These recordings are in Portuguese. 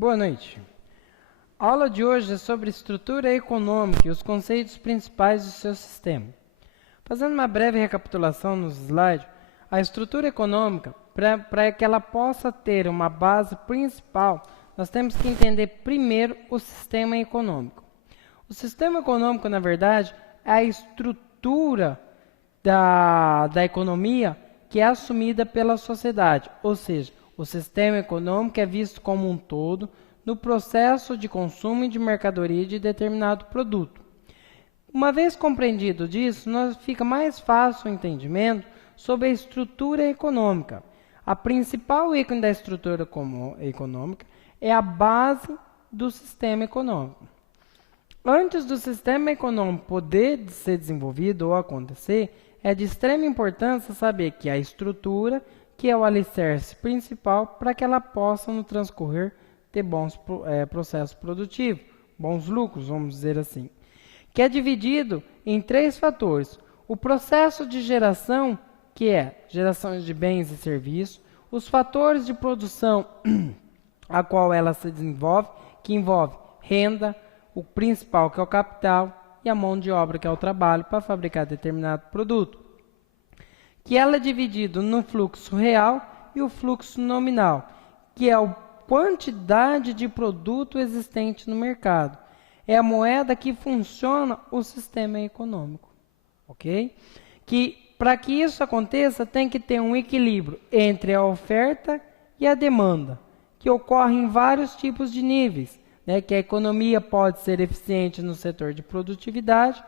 Boa noite. A aula de hoje é sobre estrutura econômica e os conceitos principais do seu sistema. Fazendo uma breve recapitulação nos slides, a estrutura econômica, para que ela possa ter uma base principal, nós temos que entender primeiro o sistema econômico. O sistema econômico, na verdade, é a estrutura da economia que é assumida pela sociedade, ou seja, o sistema econômico é visto como um todo no processo de consumo e de mercadoria de determinado produto. Uma vez compreendido disso, fica mais fácil o entendimento sobre a estrutura econômica. A principal ícone da estrutura econômica é a base do sistema econômico. Antes do sistema econômico poder ser desenvolvido ou acontecer, é de extrema importância saber que a estrutura, que é o alicerce principal para que ela possa, no transcorrer, ter bons processos produtivos, bons lucros, vamos dizer assim, que é dividido em 3 fatores. O processo de geração, que é geração de bens e serviços, os fatores de produção a qual ela se desenvolve, que envolve renda, o principal, que é o capital, e a mão de obra, que é o trabalho, para fabricar determinado produto. Que ela é dividido no fluxo real e o fluxo nominal, que é a quantidade de produto existente no mercado. É a moeda que funciona o sistema econômico. Ok? Que, para que isso aconteça, tem que ter um equilíbrio entre a oferta e a demanda, que ocorre em vários tipos de níveis. Que a economia pode ser eficiente no setor de produtividade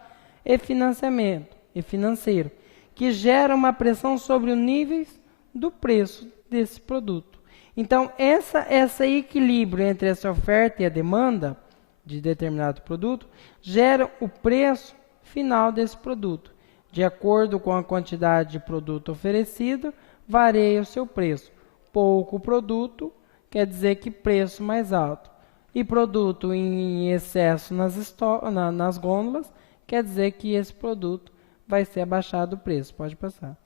e financiamento e financeiro, que gera uma pressão sobre os níveis do preço desse produto. Então, esse equilíbrio entre essa oferta e a demanda de determinado produto gera o preço final desse produto. De acordo com a quantidade de produto oferecido, varia o seu preço. Pouco produto quer dizer que preço mais alto. E produto em excesso nas gôndolas, quer dizer que esse produto vai ser abaixado o preço. Pode passar.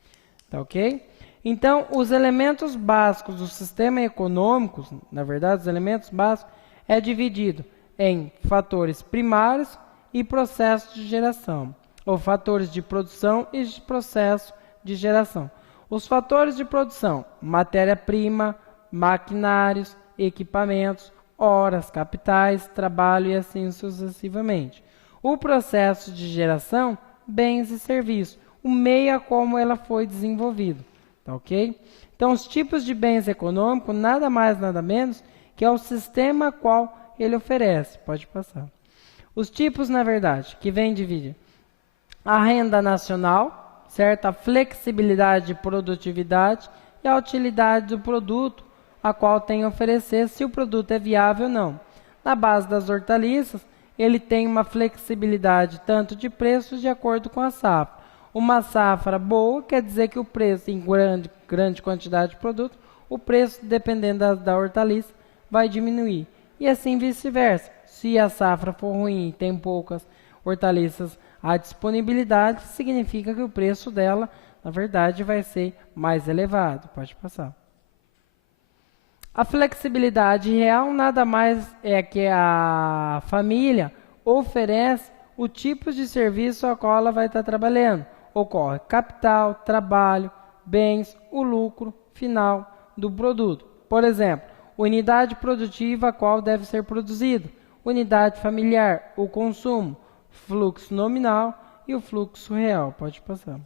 Tá ok? Então, os elementos básicos do sistema econômico, na verdade, os elementos básicos, é dividido em fatores primários e processos de geração, ou fatores de produção e de processo de geração. Os fatores de produção, matéria-prima, maquinários, equipamentos, horas, capitais, trabalho e assim sucessivamente. O processo de geração, bens e serviços, o meio a como ela foi desenvolvida. Tá ok? Então, os tipos de bens econômicos, nada mais, nada menos, que é o sistema qual ele oferece. Pode passar. Os tipos, na verdade, que vem dividir a renda nacional, certo? A flexibilidade de produtividade e a utilidade do produto, a qual tem a oferecer, se o produto é viável ou não. Na base das hortaliças, ele tem uma flexibilidade tanto de preços de acordo com a safra. Uma safra boa quer dizer que o preço, em grande quantidade de produto, o preço, dependendo da hortaliça, vai diminuir. E assim vice-versa. Se a safra for ruim e tem poucas hortaliças à disponibilidade, significa que o preço dela, na verdade, vai ser mais elevado. Pode passar. A flexibilidade real nada mais é que a família oferece o tipo de serviço a qual ela vai estar trabalhando. Ocorre capital, trabalho, bens, o lucro final do produto. Por exemplo, unidade produtiva a qual deve ser produzido, unidade familiar, o consumo, fluxo nominal e o fluxo real. Pode passar.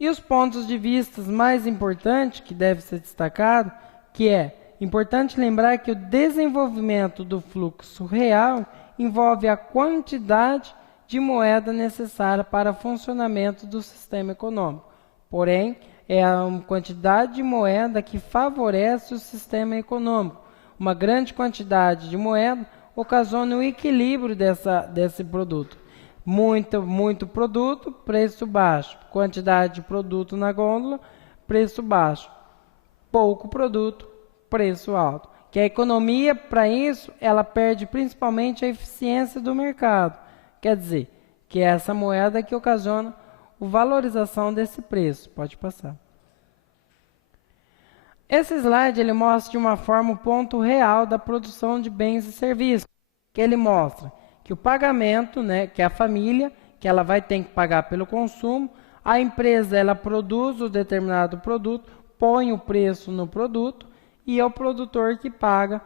E os pontos de vista mais importantes que deve ser destacado, que é importante lembrar que o desenvolvimento do fluxo real envolve a quantidade de moeda necessária para o funcionamento do sistema econômico. Porém, é a quantidade de moeda que favorece o sistema econômico. Uma grande quantidade de moeda ocasiona o equilíbrio desse produto. Muito produto, preço baixo. Quantidade de produto na gôndola, preço baixo. Pouco produto, preço alto. Que a economia, para isso, ela perde principalmente a eficiência do mercado. Quer dizer, que é essa moeda que ocasiona a valorização desse preço. Pode passar. Esse slide ele mostra de uma forma o ponto real da produção de bens e serviços, que ele mostra que o pagamento, né, que a família, que ela vai ter que pagar pelo consumo, a empresa ela produz o determinado produto, põe o preço no produto e é o produtor que paga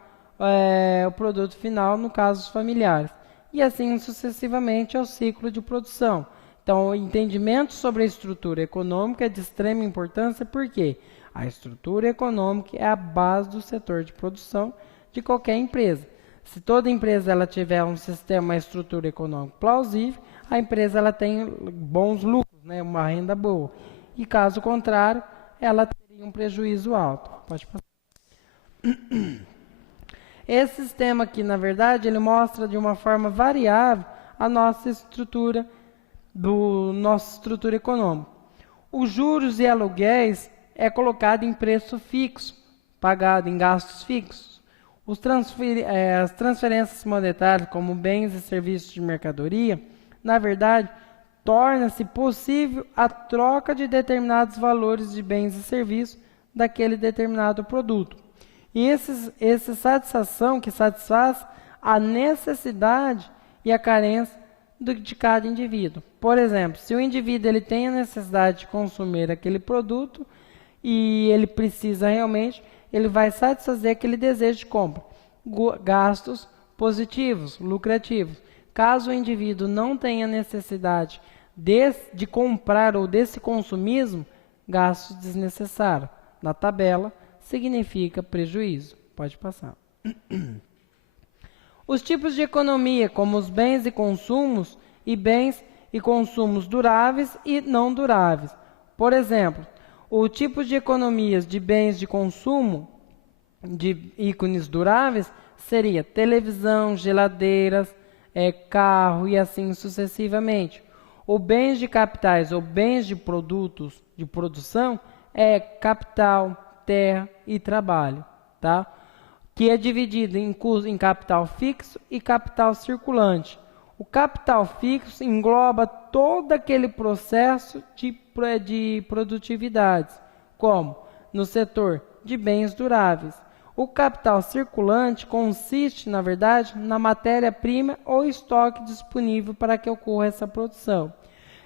o produto final, no caso os familiares. E assim sucessivamente é o ciclo de produção. Então, o entendimento sobre a estrutura econômica é de extrema importância porque a estrutura econômica é a base do setor de produção de qualquer empresa. Se toda empresa ela tiver um sistema, uma estrutura econômica plausível, a empresa ela tem bons lucros, né, uma renda boa. E caso contrário, ela teria um prejuízo alto. Pode passar. Esse sistema aqui, na verdade, ele mostra de uma forma variável a nossa estrutura econômica. Os juros e aluguéis é colocado em preço fixo, pagado em gastos fixos. As transferências monetárias, como bens e serviços de mercadoria, na verdade, torna-se possível a troca de determinados valores de bens e serviços daquele determinado produto. E essa satisfação que satisfaz a necessidade e a carência de cada indivíduo. Por exemplo, se o indivíduo ele tem a necessidade de consumir aquele produto e ele precisa realmente, ele vai satisfazer aquele desejo de compra. Gastos positivos, lucrativos. Caso o indivíduo não tenha necessidade de comprar ou desse consumismo, gastos desnecessários. Na tabela, significa prejuízo. Pode passar. Os tipos de economia, como os bens e consumos duráveis e não duráveis. Por exemplo, o tipo de economias de bens de consumo de ícones duráveis seria televisão, geladeiras, carro e assim sucessivamente. O bens de capitais ou bens de produtos de produção é capital, terra e trabalho, tá? Que é dividido em capital fixo e capital circulante. O capital fixo engloba todo aquele processo de produtividades, como no setor de bens duráveis. O capital circulante consiste, na verdade, na matéria-prima ou estoque disponível para que ocorra essa produção.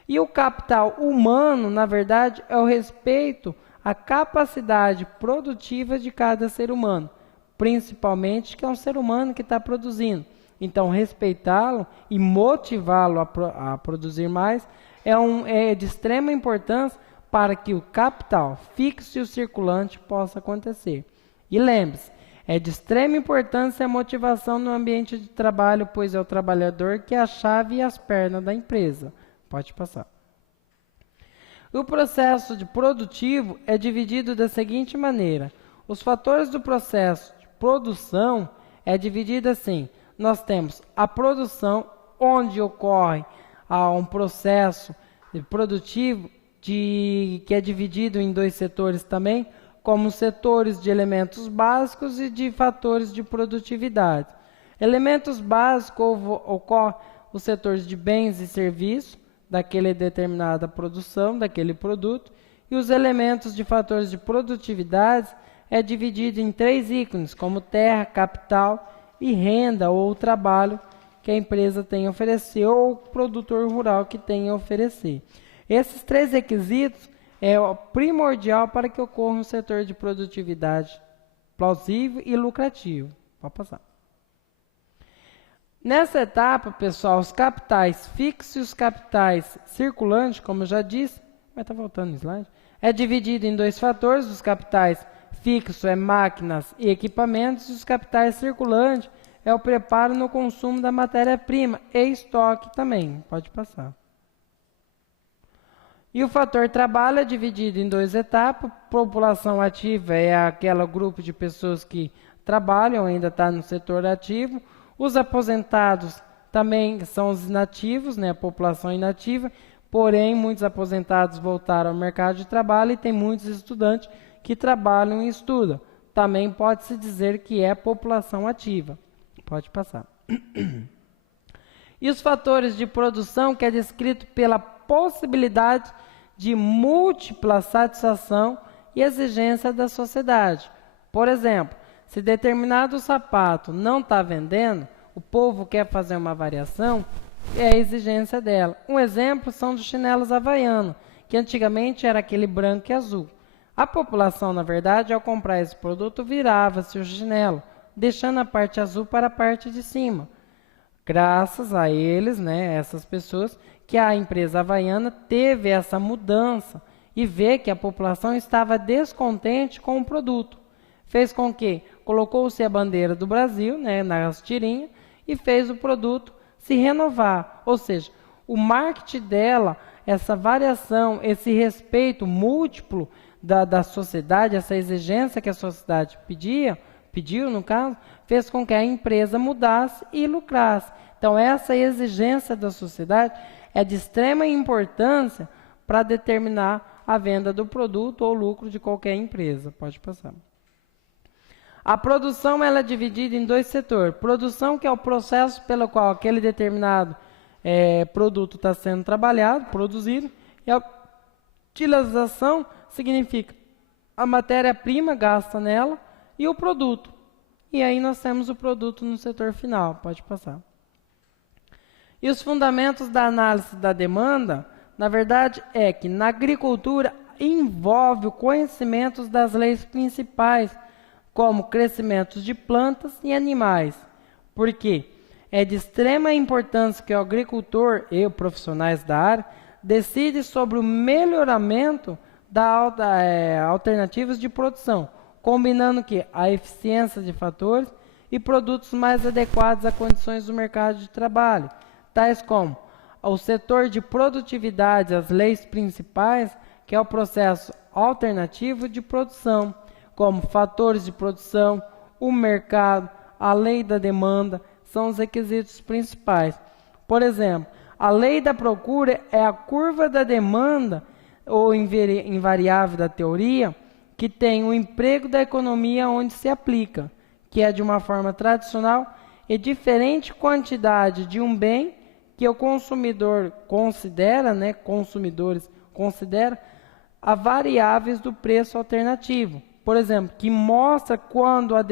E o capital humano, na verdade, é o respeito à capacidade produtiva de cada ser humano, principalmente que é um ser humano que está produzindo. Então, respeitá-lo e motivá-lo a produzir mais é de extrema importância para que o capital fixo e o circulante possa acontecer. E lembre-se, é de extrema importância a motivação no ambiente de trabalho, pois é o trabalhador que é a chave e as pernas da empresa. Pode passar. O processo produtivo é dividido da seguinte maneira. Os fatores do processo de produção é dividido assim. Nós temos a produção, onde ocorre um processo produtivo que é dividido em dois setores também, como setores de elementos básicos e de fatores de produtividade. Elementos básicos ocorre os setores de bens e serviços, daquela determinada produção, daquele produto, e os elementos de fatores de produtividade é dividido em 3 ícones, como terra, capital e renda ou trabalho que a empresa tem a oferecer ou o produtor rural que tem a oferecer. Esses 3 requisitos é primordial para que ocorra um setor de produtividade plausível e lucrativo. Pode passar. Nessa etapa, pessoal, os capitais fixos e os capitais circulantes, como eu já disse, mas está voltando o slide, é dividido em 2 fatores. Os capitais fixos é máquinas e equipamentos, e os capitais circulantes é o preparo no consumo da matéria-prima e estoque também. Pode passar. E o fator trabalho é dividido em 2 etapas. População ativa é aquele grupo de pessoas que trabalham, ainda está no setor ativo. Os aposentados também são os inativos, né, a população inativa, porém muitos aposentados voltaram ao mercado de trabalho e tem muitos estudantes que trabalham e estudam. Também pode-se dizer que é população ativa. Pode passar. E os fatores de produção, que é descrito pela possibilidade de múltipla satisfação e exigência da sociedade. Por exemplo, se determinado sapato não está vendendo, o povo quer fazer uma variação, é a exigência dela. Um exemplo são dos chinelos havaianos, que antigamente era aquele branco e azul. A população, na verdade, ao comprar esse produto, virava-se o chinelo, deixando a parte azul para a parte de cima. Graças a eles, essas pessoas, que a empresa havaiana teve essa mudança e vê que a população estava descontente com o produto. Fez com que colocou-se a bandeira do Brasil, nas tirinhas, e fez o produto se renovar. Ou seja, o marketing dela, essa variação, esse respeito múltiplo da sociedade, essa exigência que a sociedade pediu, no caso, fez com que a empresa mudasse e lucrasse. Então, essa exigência da sociedade é de extrema importância para determinar a venda do produto ou lucro de qualquer empresa. Pode passar. A produção ela é dividida em dois setores. Produção, que é o processo pelo qual aquele determinado produto está sendo trabalhado, produzido, e a utilização significa a matéria-prima gasta nela e o produto. E aí nós temos o produto no setor final. Pode passar. E os fundamentos da análise da demanda, na verdade, é que na agricultura envolve o conhecimento das leis principais, como crescimentos de plantas e animais. Por quê? É de extrema importância que o agricultor e os profissionais da área decidem sobre o melhoramento das alternativas de produção, combinando que a eficiência de fatores e produtos mais adequados a condições do mercado de trabalho, tais como o setor de produtividade, as leis principais, que é o processo alternativo de produção, como fatores de produção, o mercado, a lei da demanda, são os requisitos principais. Por exemplo, a lei da procura é a curva da demanda, ou invariável da teoria, que tem o emprego da economia onde se aplica, que é de uma forma tradicional e diferente quantidade de um bem que o consumidor considera, consumidores consideram, a variáveis do preço alternativo. Por exemplo, que mostra quando a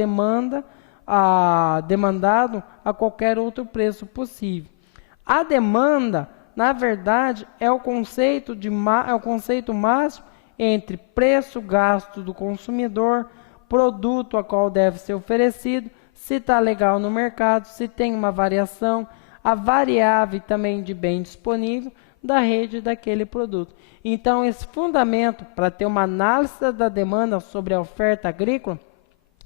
demandado a qualquer outro preço possível. A demanda, na verdade, é o conceito máximo entre preço gasto do consumidor, produto a qual deve ser oferecido, se está legal no mercado, se tem uma variação, a variável também de bem disponível da rede daquele produto. Então, esse fundamento para ter uma análise da demanda sobre a oferta agrícola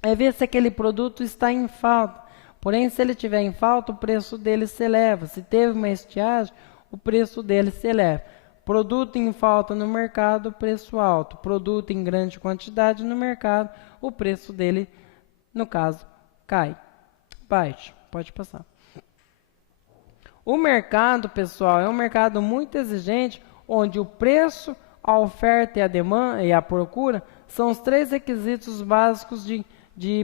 é ver se aquele produto está em falta. Porém, se ele estiver em falta, o preço dele se eleva. Se teve uma estiagem, o preço dele se eleva. Produto em falta no mercado, preço alto. Produto em grande quantidade no mercado, o preço dele, no caso, cai. Baixo. Pode passar. O mercado, pessoal, é um mercado muito exigente, onde o preço, a oferta e a demanda e a procura são os três requisitos básicos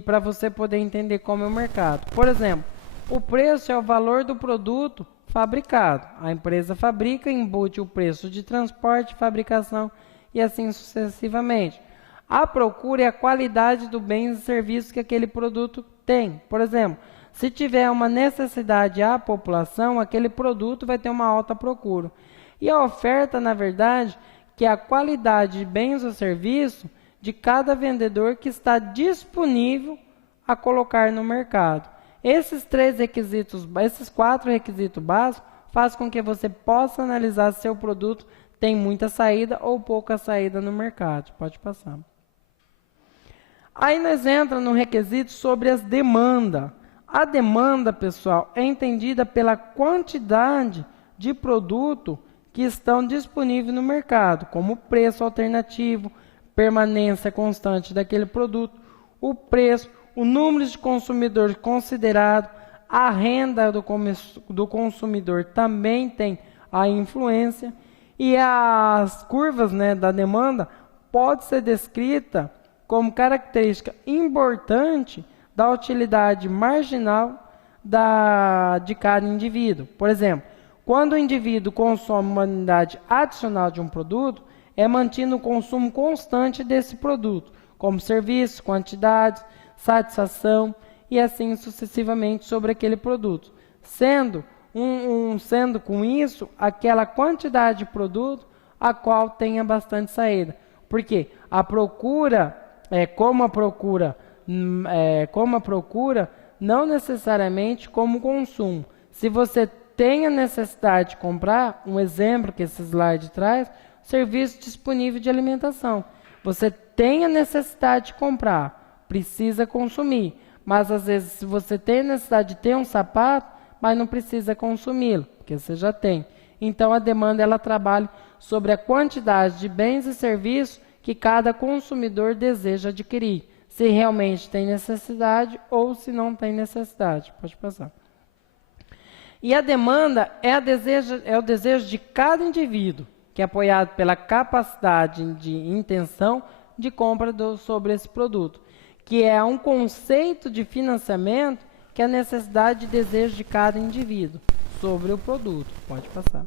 para você poder entender como é o mercado. Por exemplo, o preço é o valor do produto fabricado. A empresa fabrica, embute o preço de transporte, fabricação e assim sucessivamente. A procura é a qualidade do bem e serviço que aquele produto tem. Por exemplo, se tiver uma necessidade à população, aquele produto vai ter uma alta procura. E a oferta, na verdade, que é a qualidade de bens ou serviços de cada vendedor que está disponível a colocar no mercado. Esses quatro requisitos básicos fazem com que você possa analisar se seu produto tem muita saída ou pouca saída no mercado. Pode passar. Aí nós entramos no requisito sobre as demandas. A demanda, pessoal, é entendida pela quantidade de produto que estão disponíveis no mercado, como o preço alternativo, permanência constante daquele produto, o preço, o número de consumidores considerado, a renda do consumidor também tem a influência, e as curvas da demanda pode ser descrita como característica importante da utilidade marginal de cada indivíduo. Por exemplo, quando o indivíduo consome uma unidade adicional de um produto, é mantido o consumo constante desse produto. como serviço, quantidade, satisfação e assim sucessivamente sobre aquele produto. Sendo com isso aquela quantidade de produto a qual tenha bastante saída. Porque a procura, como a procura não necessariamente como consumo. Se você tem a necessidade de comprar, um exemplo que esse slide traz, serviço disponível de alimentação. Você tem a necessidade de comprar, precisa consumir. Mas às vezes se você tem a necessidade de ter um sapato, mas não precisa consumi-lo, porque você já tem. Então a demanda ela trabalha sobre a quantidade de bens e serviços que cada consumidor deseja adquirir. Se realmente tem necessidade ou se não tem necessidade. Pode passar. E a demanda é o desejo de cada indivíduo, que é apoiado pela capacidade de intenção de compra sobre esse produto, que é um conceito de financiamento que é a necessidade e desejo de cada indivíduo sobre o produto. Pode passar.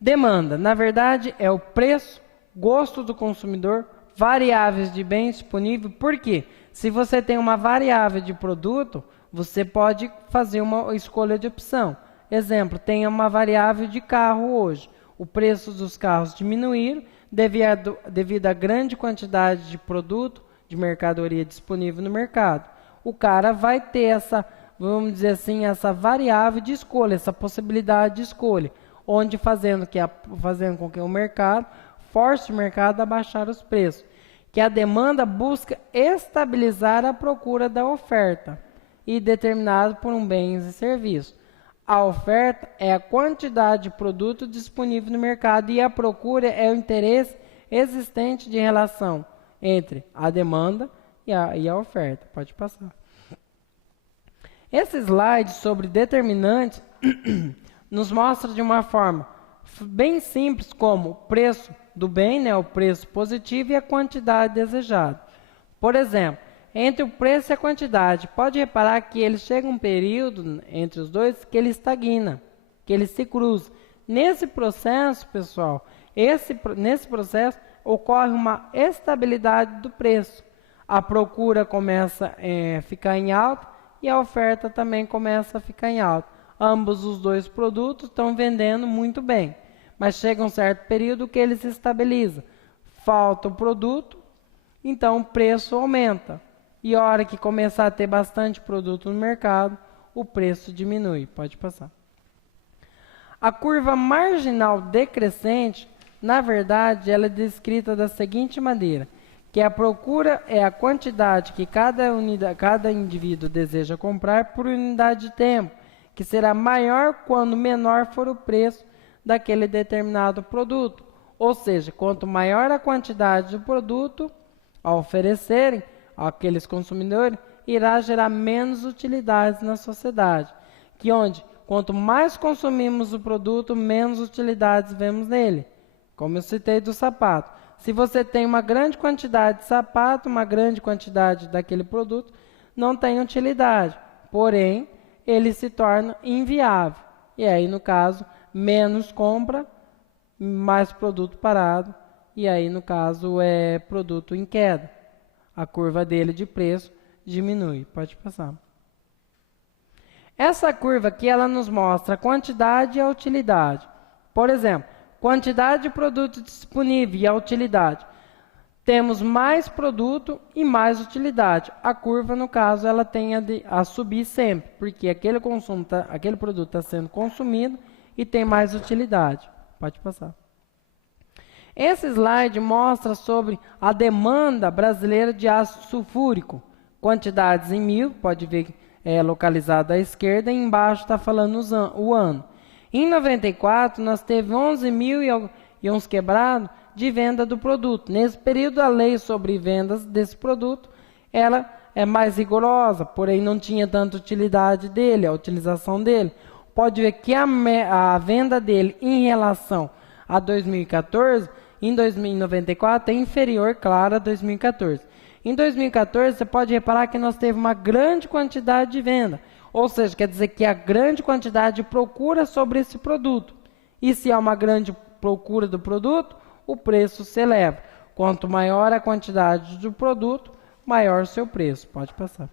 Demanda, na verdade, é o preço, gosto do consumidor, variáveis de bens disponíveis. Por quê? Se você tem uma variável de produto, você pode fazer uma escolha de opção. Exemplo, tem uma variável de carro hoje. O preço dos carros diminuíram devido à grande quantidade de produto, de mercadoria disponível no mercado. O cara vai ter essa, vamos dizer assim, essa variável de escolha, essa possibilidade de escolha, onde fazendo com que o mercado force o mercado a baixar os preços, que a demanda busca estabilizar a procura da oferta e determinado por bens e serviços. A oferta é a quantidade de produto disponível no mercado e a procura é o interesse existente de relação entre a demanda e a oferta. Pode passar. Esse slide sobre determinantes nos mostra de uma forma bem simples como o preço do bem, né, o preço positivo e a quantidade desejada. Por exemplo, entre o preço e a quantidade, pode reparar que ele chega um período entre os dois que ele estagna, que ele se cruza. Nesse processo, pessoal, nesse processo ocorre uma estabilidade do preço. A procura começa a ficar em alta e a oferta também começa a ficar em alta. Ambos os dois produtos estão vendendo muito bem, mas chega um certo período que ele se estabiliza. Falta o produto, então o preço aumenta. E a hora que começar a ter bastante produto no mercado, o preço diminui. Pode passar. A curva marginal decrescente, na verdade, ela é descrita da seguinte maneira, que a procura é a quantidade que cada indivíduo deseja comprar por unidade de tempo, que será maior quando menor for o preço daquele determinado produto. Ou seja, quanto maior a quantidade do produto a oferecerem àqueles consumidores, irá gerar menos utilidades na sociedade. Quanto mais consumimos o produto, menos utilidades vemos nele. Como eu citei do sapato. Se você tem uma grande quantidade de sapato, uma grande quantidade daquele produto, não tem utilidade. Porém, ele se torna inviável. E aí, no caso, menos compra, mais produto parado. E aí, no caso, é produto em queda. A curva dele de preço diminui. Pode passar. Essa curva aqui, ela nos mostra a quantidade e a utilidade. Por exemplo, quantidade de produto disponível e a utilidade. Temos mais produto e mais utilidade. A curva, no caso, ela tem a subir sempre, porque aquele produto está sendo consumido e tem mais utilidade. Pode passar. Esse slide mostra sobre a demanda brasileira de ácido sulfúrico. Quantidades em 1000, pode ver localizado à esquerda, e embaixo está falando o ano. Em 94, nós teve 11 mil e uns quebrados de venda do produto. Nesse período, a lei sobre vendas desse produto, ela é mais rigorosa, porém não tinha tanta utilidade dele, a utilização dele. Pode ver que a venda dele em relação a 2014, em 2094, é inferior, claro, a 2014. Em 2014, você pode reparar que nós teve uma grande quantidade de venda. Ou seja, quer dizer que há grande quantidade de procura sobre esse produto. E se há uma grande procura do produto, o preço se eleva. Quanto maior a quantidade do produto, maior o seu preço. Pode passar.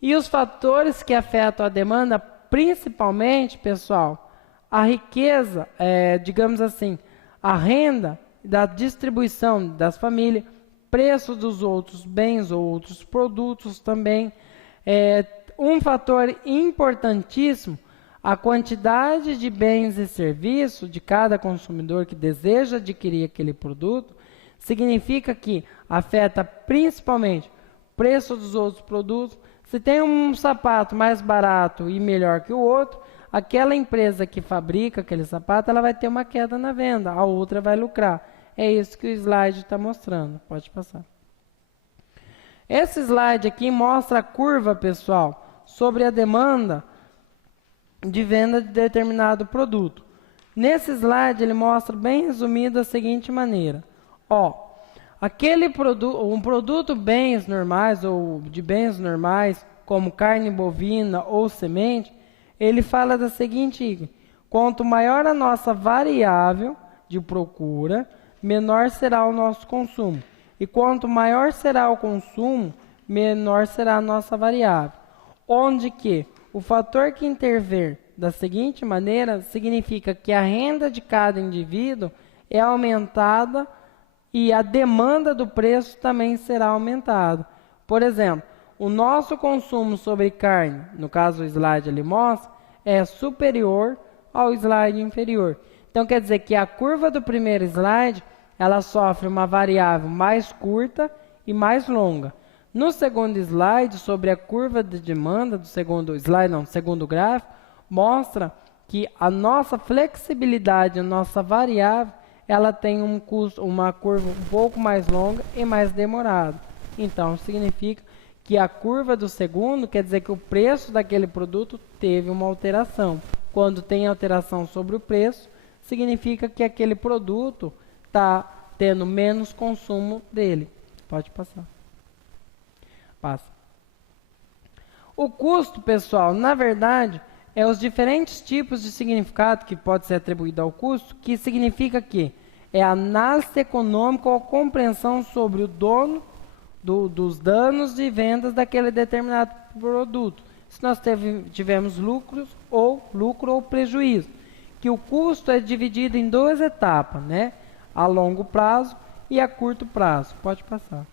E os fatores que afetam a demanda, principalmente, pessoal, a riqueza, digamos assim, a renda da distribuição das famílias, preço dos outros bens ou outros produtos também. Um fator importantíssimo, a quantidade de bens e serviços de cada consumidor que deseja adquirir aquele produto, significa que afeta principalmente o preço dos outros produtos. Se tem um sapato mais barato e melhor que o outro, aquela empresa que fabrica aquele sapato, ela vai ter uma queda na venda, a outra vai lucrar. É isso que o slide está mostrando. Pode passar. Esse slide aqui mostra a curva, pessoal, sobre a demanda de venda de determinado produto. Nesse slide ele mostra bem resumido da seguinte maneira. Um produto bens normais ou de bens normais, como carne bovina ou semente, ele fala da seguinte: quanto maior a nossa variável de procura, menor será o nosso consumo. E quanto maior será o consumo, menor será a nossa variável. Onde que o fator que intervir da seguinte maneira significa que a renda de cada indivíduo é aumentada e a demanda do preço também será aumentada. Por exemplo, o nosso consumo sobre carne, no caso o slide ali mostra, é superior ao slide inferior. Então quer dizer que a curva do primeiro slide, ela sofre uma variável mais curta e mais longa. No segundo slide, sobre a curva de demanda, do segundo gráfico, mostra que a nossa flexibilidade, a nossa variável, ela tem uma curva um pouco mais longa e mais demorada. Então, significa que a curva do segundo quer dizer que o preço daquele produto teve uma alteração. Quando tem alteração sobre o preço, significa que aquele produto está tendo menos consumo dele. Pode passar. Passa. O custo, pessoal, na verdade, é os diferentes tipos de significado que pode ser atribuído ao custo, que significa que é a análise econômica ou compreensão sobre o dono dos danos de vendas daquele determinado produto. Se nós tivermos lucro ou prejuízo, que o custo é dividido em duas etapas, né? A longo prazo e a curto prazo. Pode passar.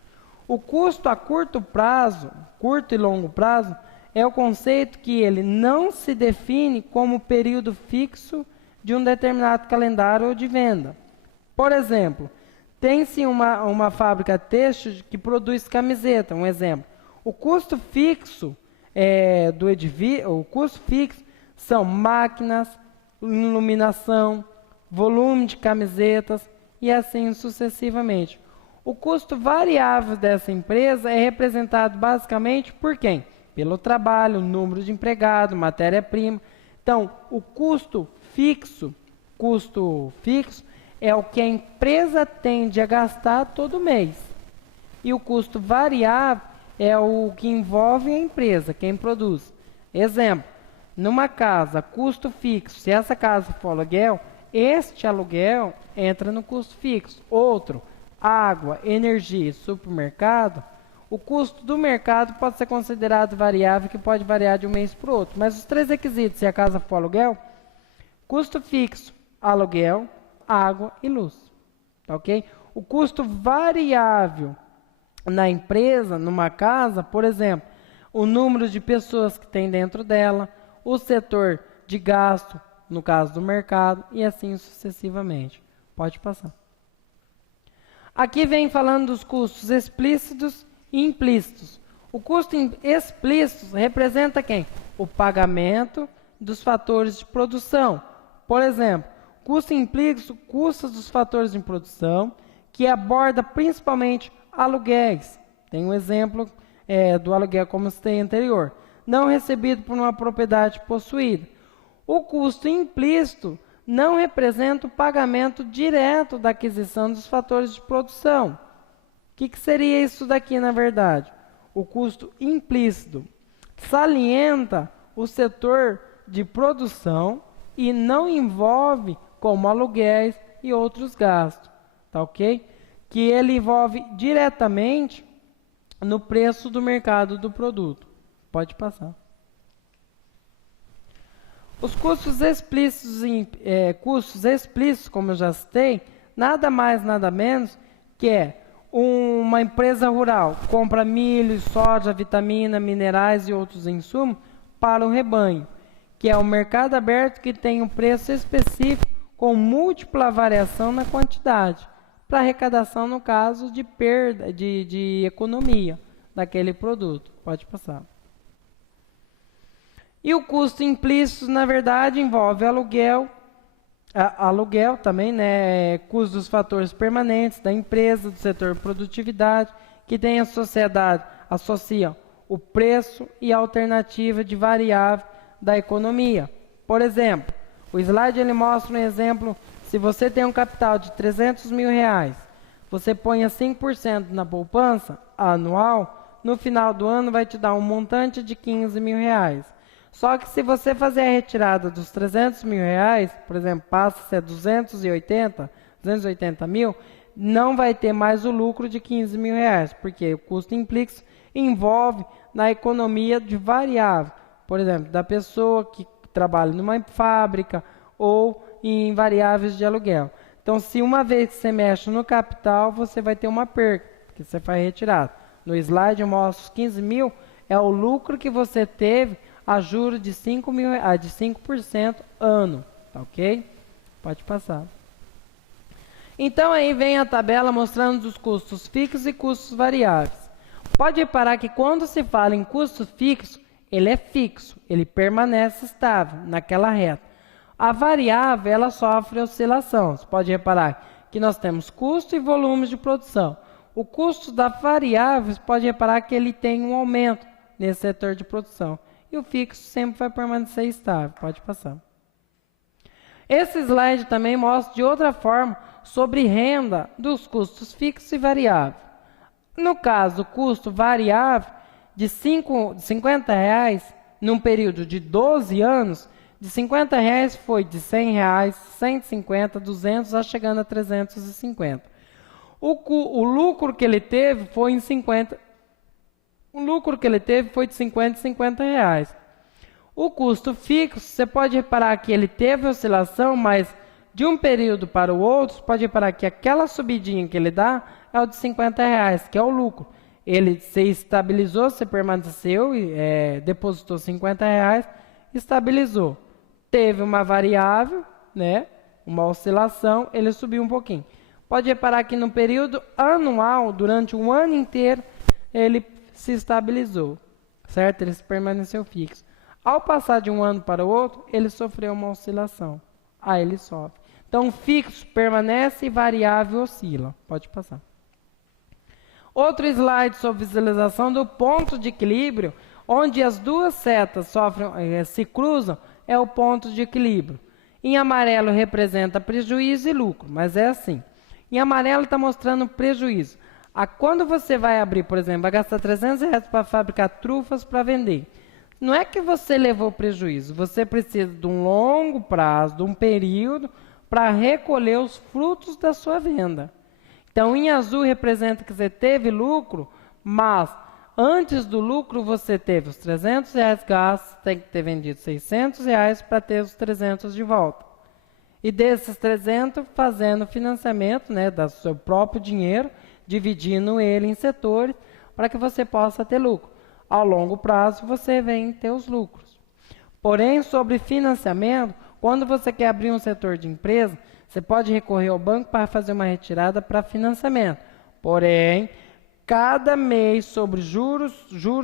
O custo a curto e longo prazo, é o conceito que ele não se define como período fixo de um determinado calendário ou de venda. Por exemplo, tem-se uma fábrica têxtil que produz camiseta, um exemplo. O custo fixo são máquinas, iluminação, volume de camisetas e assim sucessivamente. O custo variável dessa empresa é representado basicamente por quem? Pelo trabalho, número de empregados, matéria-prima. Então, o custo fixo é o que a empresa tende a gastar todo mês. E o custo variável é o que envolve a empresa, quem produz. Exemplo, numa casa, custo fixo, se essa casa for aluguel, este aluguel entra no custo fixo. Outro, água, energia, supermercado, o custo do mercado pode ser considerado variável, que pode variar de um mês para o outro. Mas os três requisitos, se a casa for aluguel, custo fixo, aluguel, água e luz. Tá ok? O custo variável na empresa, numa casa, por exemplo, o número de pessoas que tem dentro dela, o setor de gasto, no caso do mercado, e assim sucessivamente. Pode passar. Aqui vem falando dos custos explícitos e implícitos. O custo explícito representa quem? O pagamento dos fatores de produção. Por exemplo, custo implícito, custos dos fatores de produção, que aborda principalmente aluguéis. Tem um exemplo do aluguel como citei anterior. Não recebido por uma propriedade possuída. O custo implícito não representa o pagamento direto da aquisição dos fatores de produção. O que seria isso daqui, na verdade? O custo implícito salienta o setor de produção e não envolve como aluguéis e outros gastos. tá ok? Que ele envolve diretamente no preço do mercado do produto. Pode passar. Os custos explícitos, como eu já citei, nada mais, nada menos que uma empresa rural compra milho, soja, vitamina, minerais e outros insumos para o rebanho, que é o mercado aberto que tem um preço específico com múltipla variação na quantidade, para arrecadação no caso de perda de economia daquele produto. Pode passar. E o custo implícito, na verdade, envolve aluguel também, né? Custo dos fatores permanentes da empresa, do setor de produtividade, que tem a sociedade, associa o preço e a alternativa de variável da economia. Por exemplo, o slide ele mostra um exemplo, se você tem um capital de 300 mil reais, você põe 5% na poupança anual, no final do ano vai te dar um montante de 15 mil reais. Só que se você fazer a retirada dos 300 mil reais, por exemplo, passa a ser 280 mil, não vai ter mais o lucro de 15 mil reais, porque o custo implícito envolve na economia de variável, por exemplo, da pessoa que trabalha numa fábrica ou em variáveis de aluguel. Então, se uma vez que você mexe no capital, você vai ter uma perca, porque você faz retirada. No slide eu mostro os 15 mil, é o lucro que você teve a juros de 5% ano, tá ok? Pode passar. Então aí vem a tabela mostrando os custos fixos e custos variáveis. Pode reparar que quando se fala em custo fixo, ele é fixo, ele permanece estável naquela reta. A variável, ela sofre oscilação. Você pode reparar que nós temos custo e volumes de produção. O custo da variável, você pode reparar que ele tem um aumento nesse setor de produção. E o fixo sempre vai permanecer estável. Pode passar. Esse slide também mostra de outra forma sobre renda dos custos fixos e variáveis. No caso, o custo variável de 50 reais, num período de 12 anos, de 50 reais foi de 100 reais, 150, 200, já chegando a 350. O lucro que ele teve foi em 50. O lucro que ele teve foi de 50 e 50 reais. O custo fixo, você pode reparar que ele teve oscilação, mas de um período para o outro, você pode reparar que aquela subidinha que ele dá é o de 50 reais, que é o lucro. Ele se estabilizou, você permaneceu, depositou 50 reais, estabilizou. Teve uma variável, né, uma oscilação, ele subiu um pouquinho. Pode reparar que no período anual, durante um ano inteiro, ele se estabilizou, certo? Ele permaneceu fixo. Ao passar de um ano para o outro, ele sofreu uma oscilação. Aí ele sofre. Então, fixo permanece e variável oscila. Pode passar. Outro slide sobre visualização do ponto de equilíbrio, onde as duas setas se cruzam, é o ponto de equilíbrio. Em amarelo representa prejuízo e lucro, mas é assim. Em amarelo está mostrando prejuízo. Quando você vai abrir, por exemplo, vai gastar 300 reais para fabricar trufas para vender. Não é que você levou prejuízo, você precisa de um longo prazo, de um período, para recolher os frutos da sua venda. Então, em azul representa que você teve lucro, mas antes do lucro você teve os 300 reais gastos, tem que ter vendido 600 reais para ter os 300 de volta. E desses 300, fazendo financiamento, né, do seu próprio dinheiro, dividindo ele em setores, para que você possa ter lucro. Ao longo prazo, você vem ter os lucros. Porém, sobre financiamento, quando você quer abrir um setor de empresa, você pode recorrer ao banco para fazer uma retirada para financiamento. Porém, cada mês sobre juros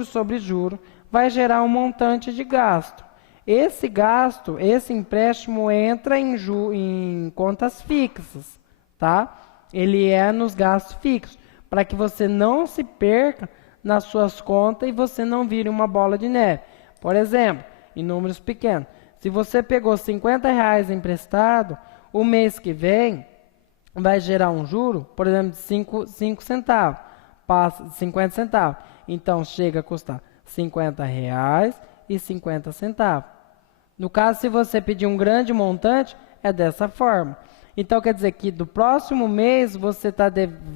sobre juros, vai gerar um montante de gasto. Esse gasto, esse empréstimo entra em contas fixas, tá? Ele é nos gastos fixos, para que você não se perca nas suas contas e você não vire uma bola de neve. Por exemplo, em números pequenos, se você pegou 50 reais emprestado, o mês que vem vai gerar um juro, por exemplo, de 5 centavos, passa de 50 centavos. Então, chega a custar 50 reais e 50 centavos. No caso, se você pedir um grande montante, é dessa forma. Então, quer dizer que do próximo mês você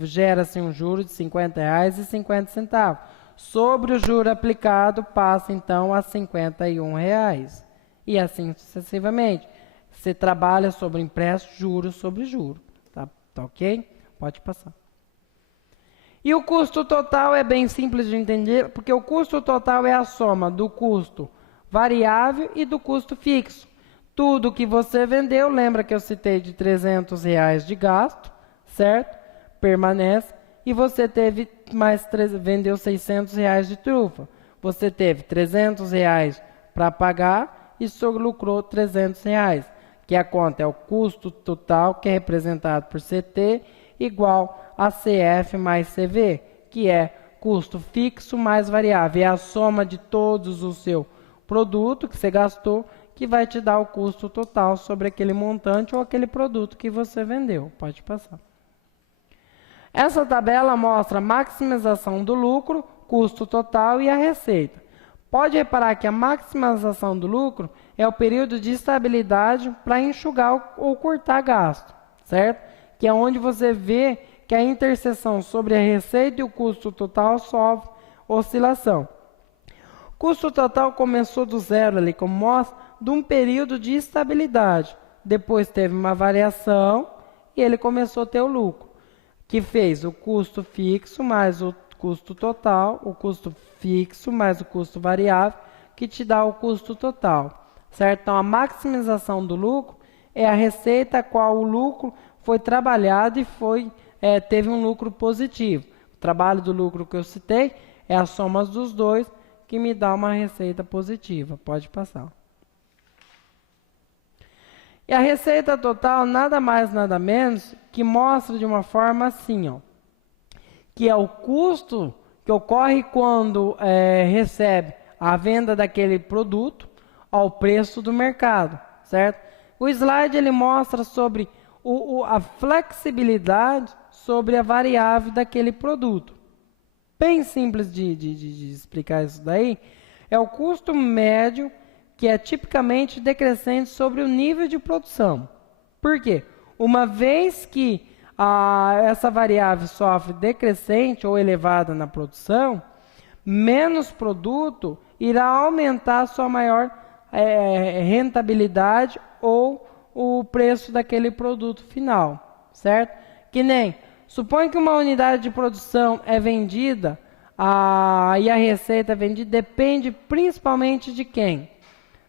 gera-se um juro de R$ 50,50. Sobre o juro aplicado, passa então a R$ 51,00. E assim sucessivamente. Você trabalha sobre empréstimo, juros sobre juro. Tá ok? Pode passar. E o custo total é bem simples de entender, porque o custo total é a soma do custo variável e do custo fixo. Tudo que você vendeu, lembra que eu citei de R$ 300,00 de gasto, certo? Permanece. E você teve vendeu R$ 600,00 de trufa. Você teve R$ 300,00 para pagar e só lucrou R$ 300,00. Que a conta é o custo total, que é representado por CT, igual a CF mais CV, que é custo fixo mais variável. É a soma de todos o seu produto que você gastou, que vai te dar o custo total sobre aquele montante ou aquele produto que você vendeu. Pode passar. Essa tabela mostra a maximização do lucro, custo total e a receita. Pode reparar que a maximização do lucro é o período de estabilidade para enxugar ou cortar gasto, certo? Que é onde você vê que a interseção sobre a receita e o custo total sofre oscilação. O custo total começou do zero ali, como mostra, de um período de estabilidade. Depois teve uma variação e ele começou a ter o lucro, que fez o custo fixo mais o custo total, o custo fixo mais o custo variável, que te dá o custo total, certo? Então, a maximização do lucro é a receita a qual o lucro foi trabalhado e teve um lucro positivo. O trabalho do lucro que eu citei é a soma dos dois, que me dá uma receita positiva. Pode passar. E a receita total nada mais, nada menos que mostra de uma forma assim, ó, que é o custo que ocorre quando recebe a venda daquele produto ao preço do mercado, certo? O slide ele mostra sobre a flexibilidade sobre a variável daquele produto. Bem simples de explicar isso daí. É o custo médio que é tipicamente decrescente sobre o nível de produção. Por quê? Uma vez que essa variável sofre decrescente ou elevada na produção, menos produto irá aumentar a sua maior rentabilidade ou o preço daquele produto final, certo? Que nem, suponha que uma unidade de produção é vendida e a receita é vendida, depende principalmente de quem?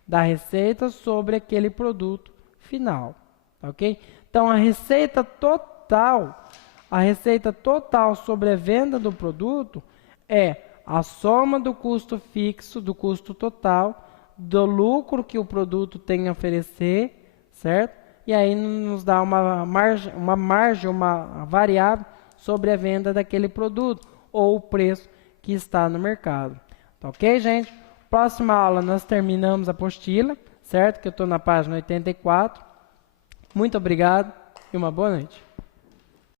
Da receita sobre aquele produto final, ok? Então, a receita total sobre a venda do produto é a soma do custo fixo, do custo total, do lucro que o produto tem a oferecer, certo? E aí nos dá uma variável sobre a venda daquele produto ou o preço que está no mercado. Tá ok, gente? Próxima aula nós terminamos a apostila, certo? Que eu estou na página 84. Muito obrigado e uma boa noite.